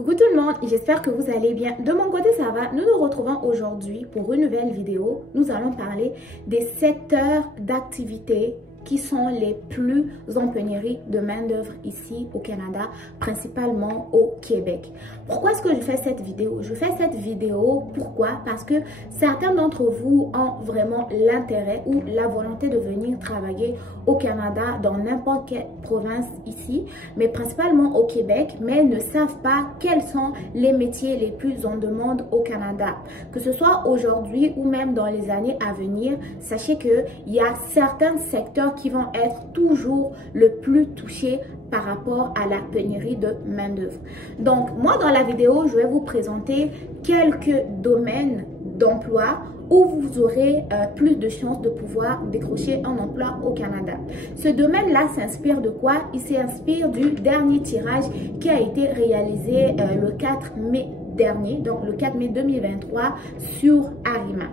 Coucou tout le monde, j'espère que vous allez bien. De mon côté, ça va. Nous nous retrouvons aujourd'hui pour une nouvelle vidéo. Nous allons parler des secteurs d'activité qui sont les plus en pénurie de main-d'œuvre ici au Canada, principalement au Québec. Pourquoi est-ce que je fais cette vidéo? Je fais cette vidéo, pourquoi? Parce que certains d'entre vous ont vraiment l'intérêt ou la volonté de venir travailler au Canada dans n'importe quelle province ici, mais principalement au Québec, mais ne savent pas quels sont les métiers les plus en demande au Canada. Que ce soit aujourd'hui ou même dans les années à venir, sachez qu'il y a certains secteurs qui vont être toujours le plus touchés par rapport à la pénurie de main-d'œuvre. Donc, moi, dans la vidéo, je vais vous présenter quelques domaines d'emploi où vous aurez plus de chances de pouvoir décrocher un emploi au Canada. Ce domaine-là s'inspire de quoi? Il s'inspire du dernier tirage qui a été réalisé le 4 mai dernier, donc le 4 mai 2023 sur Arima.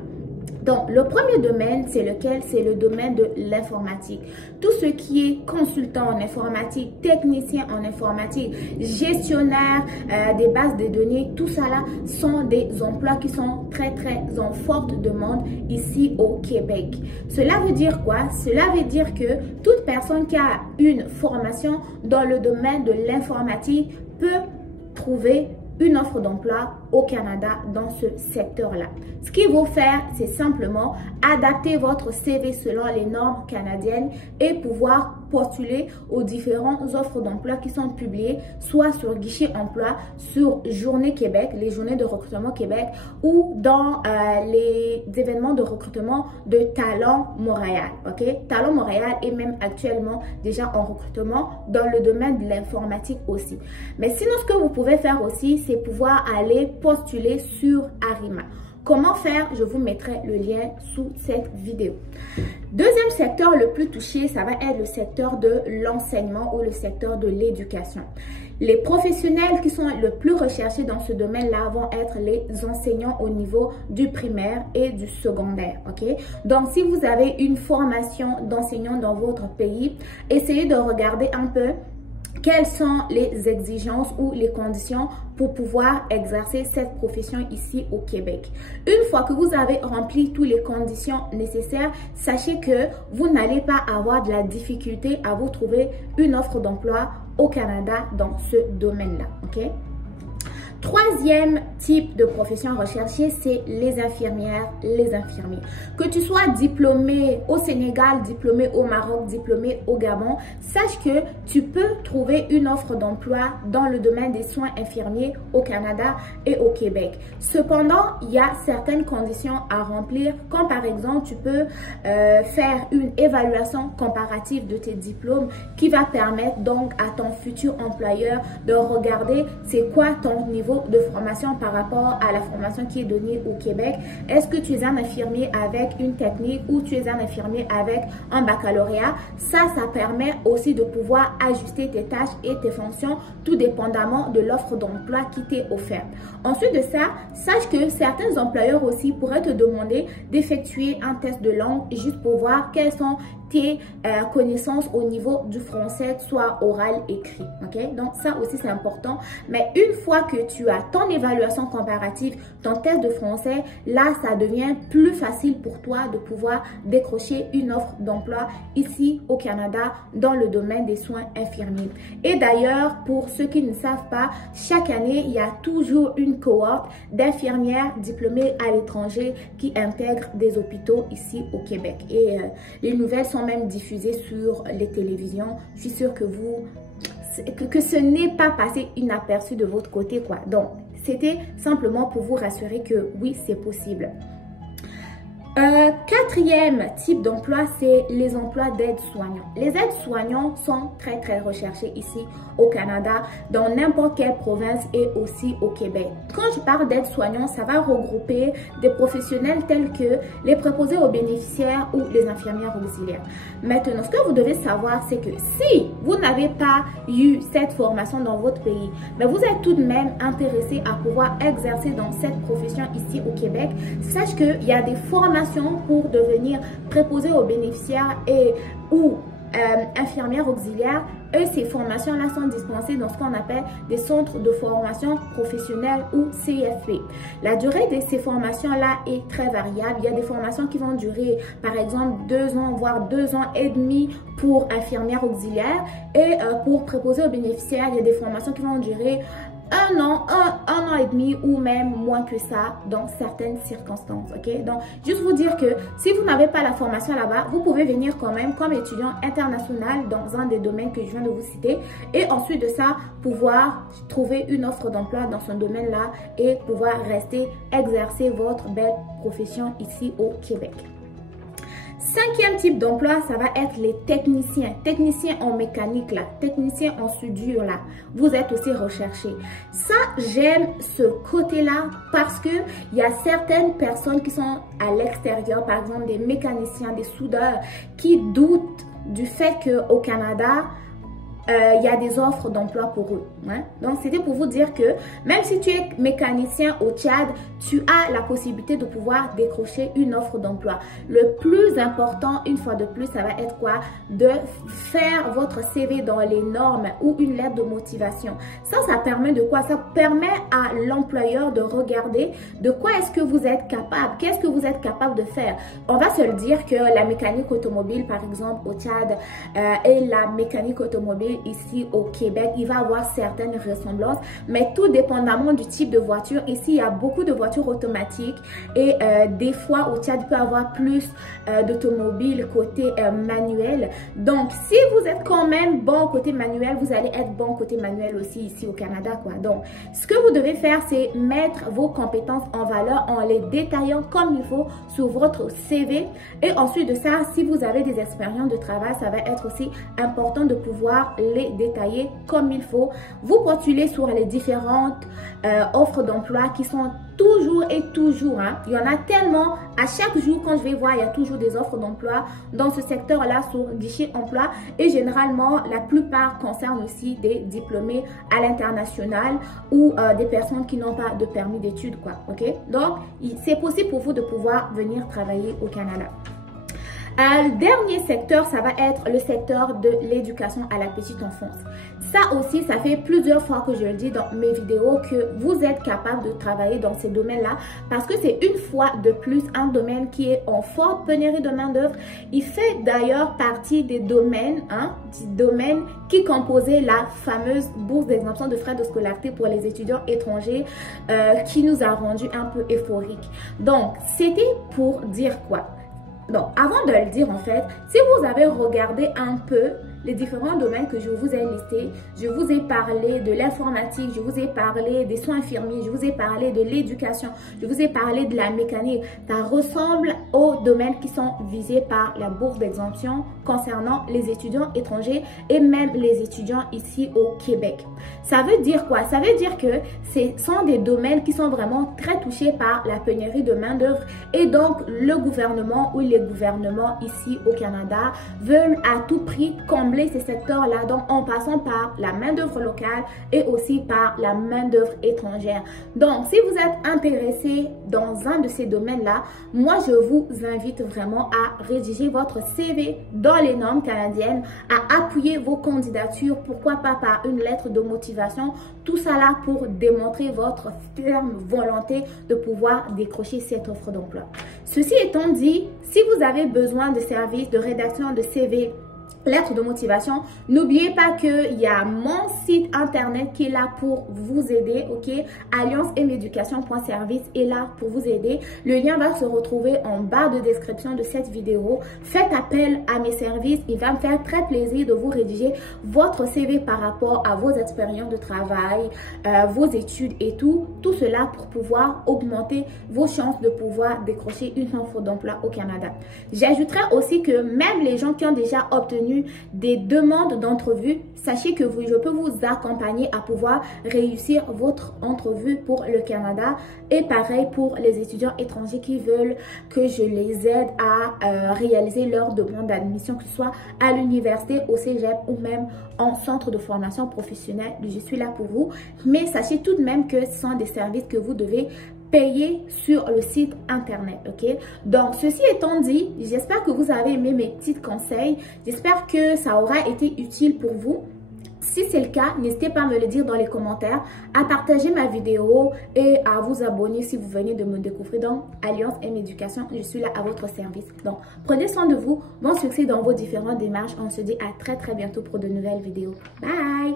Donc, le premier domaine, c'est lequel? C'est le domaine de l'informatique. Tout ce qui est consultant en informatique, technicien en informatique, gestionnaire des bases de données, tout ça là sont des emplois qui sont très en forte demande ici au Québec. Cela veut dire quoi? Cela veut dire que toute personne qui a une formation dans le domaine de l'informatique peut trouver une offre d'emploi au Canada dans ce secteur-là. Ce qu'il faut faire, c'est simplement adapter votre CV selon les normes canadiennes et pouvoir postuler aux différentes offres d'emploi qui sont publiées, soit sur Guichet Emploi, sur Journée Québec, les journées de recrutement Québec, ou dans les événements de recrutement de Talent Montréal. Ok, Talent Montréal est même actuellement déjà en recrutement dans le domaine de l'informatique aussi. Mais sinon, ce que vous pouvez faire aussi, c'est pouvoir aller postuler sur Arima. Comment faire? Je vous mettrai le lien sous cette vidéo. Deuxième secteur le plus touché, ça va être le secteur de l'enseignement ou le secteur de l'éducation. Les professionnels qui sont le plus recherchés dans ce domaine-là vont être les enseignants au niveau du primaire et du secondaire. Ok? Donc, si vous avez une formation d'enseignant dans votre pays, essayez de regarder un peu quelles sont les exigences ou les conditions pour pouvoir exercer cette profession ici au Québec. Une fois que vous avez rempli toutes les conditions nécessaires, sachez que vous n'allez pas avoir de la difficulté à vous trouver une offre d'emploi au Canada dans ce domaine-là. Ok? Troisième type de profession recherchée, c'est les infirmières, les infirmiers. Que tu sois diplômé au Sénégal, diplômé au Maroc, diplômé au Gabon, sache que tu peux trouver une offre d'emploi dans le domaine des soins infirmiers au Canada et au Québec. Cependant, il y a certaines conditions à remplir, comme par exemple, tu peux faire une évaluation comparative de tes diplômes qui va permettre donc à ton futur employeur de regarder c'est quoi ton niveau de formation par rapport à la formation qui est donnée au Québec. Est-ce que tu es un infirmier avec une technique ou tu es un infirmier avec un baccalauréat? Ça permet aussi de pouvoir ajuster tes tâches et tes fonctions tout dépendamment de l'offre d'emploi qui t'est offerte. Ensuite de ça, sache que certains employeurs aussi pourraient te demander d'effectuer un test de langue juste pour voir quelles sont tes connaissances au niveau du français, soit oral, écrit. Ok? Donc ça aussi c'est important. Mais une fois que tu as ton évaluation comparative, ton test de français, là ça devient plus facile pour toi de pouvoir décrocher une offre d'emploi ici au Canada dans le domaine des soins infirmiers. Et d'ailleurs, pour ceux qui ne savent pas, chaque année il y a toujours une cohorte d'infirmières diplômées à l'étranger qui intègrent des hôpitaux ici au Québec. Et les nouvelles sont même diffusées sur les télévisions. Je suis sûre que ce n'est pas passé inaperçu de votre côté, quoi. Donc, c'était simplement pour vous rassurer que oui, c'est possible. Quatrième type d'emploi, c'est les emplois d'aide-soignants. Les aides-soignants sont très recherchés ici au Canada, dans n'importe quelle province et aussi au Québec. Quand je parle d'aide-soignants, ça va regrouper des professionnels tels que les préposés aux bénéficiaires ou les infirmières auxiliaires. Maintenant, ce que vous devez savoir, c'est que si vous n'avez pas eu cette formation dans votre pays, mais vous êtes tout de même intéressé à pouvoir exercer dans cette profession ici au Québec, sache qu'il y a des formations pour devenir préposé aux bénéficiaires et ou infirmière auxiliaire, ces formations-là sont dispensées dans ce qu'on appelle des centres de formation professionnelle ou CFP. La durée de ces formations-là est très variable. Il y a des formations qui vont durer par exemple 2 ans, voire 2 ans et demi pour infirmière auxiliaire, et pour préposé aux bénéficiaires, il y a des formations qui vont durer 1 an, un an et demi ou même moins que ça dans certaines circonstances, ok? Donc, juste vous dire que si vous n'avez pas la formation là-bas, vous pouvez venir quand même comme étudiant international dans un des domaines que je viens de vous citer, et ensuite de ça, pouvoir trouver une offre d'emploi dans ce domaine-là et pouvoir rester exercer votre belle profession ici au Québec. 5e type d'emploi, ça va être les techniciens. Techniciens en mécanique là, techniciens en soudure là. Vous êtes aussi recherchés. Ça, j'aime ce côté-là parce que il y a certaines personnes qui sont à l'extérieur, par exemple des mécaniciens, des soudeurs, qui doutent du fait qu'au Canada, il y a des offres d'emploi pour eux. Hein? Donc, c'était pour vous dire que même si tu es mécanicien au Tchad, tu as la possibilité de pouvoir décrocher une offre d'emploi. Le plus important, une fois de plus, ça va être quoi? De faire votre CV dans les normes ou une lettre de motivation. Ça permet de quoi? Ça permet à l'employeur de regarder de quoi est-ce que vous êtes capable, qu'est-ce que vous êtes capable de faire. On va se le dire que la mécanique automobile, par exemple, au Tchad et la mécanique automobile ici au Québec, il va avoir certaines ressemblances, mais tout dépendamment du type de voiture. Ici, il y a beaucoup de voitures automatiques et des fois au Tchad, il peut y avoir plus d'automobiles côté manuel. Donc, si vous êtes quand même bon côté manuel, vous allez être bon côté manuel aussi ici au Canada, quoi. Donc, ce que vous devez faire, c'est mettre vos compétences en valeur en les détaillant comme il faut sur votre CV. Et ensuite de ça, si vous avez des expériences de travail, ça va être aussi important de pouvoir les détailler comme il faut. Vous postulez sur les différentes offres d'emploi qui sont toujours et toujours, hein. Il y en a tellement, à chaque jour quand je vais voir, il y a toujours des offres d'emploi dans ce secteur-là sur guichet emploi, et généralement la plupart concernent aussi des diplômés à l'international ou des personnes qui n'ont pas de permis d'études, quoi, ok? Donc, c'est possible pour vous de pouvoir venir travailler au Canada. Le dernier secteur, ça va être le secteur de l'éducation à la petite enfance. Ça aussi, ça fait plusieurs fois que je le dis dans mes vidéos que vous êtes capable de travailler dans ces domaines-là parce que c'est une fois de plus un domaine qui est en forte pénurie de main-d'œuvre. Il fait d'ailleurs partie des domaines, qui composaient la fameuse bourse d'exemption de frais de scolarité pour les étudiants étrangers qui nous a rendu un peu euphoriques. Donc, c'était pour dire quoi? Donc, avant de le dire en fait, si vous avez regardé un peu les différents domaines que je vous ai listés, je vous ai parlé de l'informatique, je vous ai parlé des soins infirmiers, je vous ai parlé de l'éducation, je vous ai parlé de la mécanique. Ça ressemble aux domaines qui sont visés par la bourse d'exemption concernant les étudiants étrangers et même les étudiants ici au Québec. Ça veut dire quoi? Ça veut dire que ce sont des domaines qui sont vraiment très touchés par la pénurie de main-d'œuvre et donc le gouvernement ou les gouvernements ici au Canada veulent à tout prix combler ces secteurs-là, donc en passant par la main-d'œuvre locale et aussi par la main-d'œuvre étrangère. Donc, si vous êtes intéressé dans un de ces domaines-là, moi, je vous invite vraiment à rédiger votre CV dans les normes canadiennes, à appuyer vos candidatures, pourquoi pas par une lettre de motivation, tout ça là pour démontrer votre ferme volonté de pouvoir décrocher cette offre d'emploi. Ceci étant dit, si vous avez besoin de services de rédaction de CV, lettre de motivation, n'oubliez pas qu'il y a mon site internet qui est là pour vous aider, ok? allianceemeducation.service est là pour vous aider. Le lien va se retrouver en bas de description de cette vidéo. Faites appel à mes services, il va me faire très plaisir de vous rédiger votre CV par rapport à vos expériences de travail, vos études et tout cela pour pouvoir augmenter vos chances de pouvoir décrocher une offre d'emploi au Canada. J'ajouterai aussi que même les gens qui ont déjà obtenu des demandes d'entrevue, sachez que je peux vous accompagner à pouvoir réussir votre entrevue pour le Canada et pareil pour les étudiants étrangers qui veulent que je les aide à réaliser leur demande d'admission, que ce soit à l'université, au cégep ou même en centre de formation professionnelle. Je suis là pour vous, mais sachez tout de même que ce sont des services que vous devez payer sur le site internet, ok? Donc, ceci étant dit, j'espère que vous avez aimé mes petits conseils. J'espère que ça aura été utile pour vous. Si c'est le cas, n'hésitez pas à me le dire dans les commentaires, à partager ma vidéo et à vous abonner si vous venez de me découvrir dans Alliance M Éducation. Je suis là à votre service. Donc, prenez soin de vous. Bon succès dans vos différentes démarches. On se dit à très bientôt pour de nouvelles vidéos. Bye!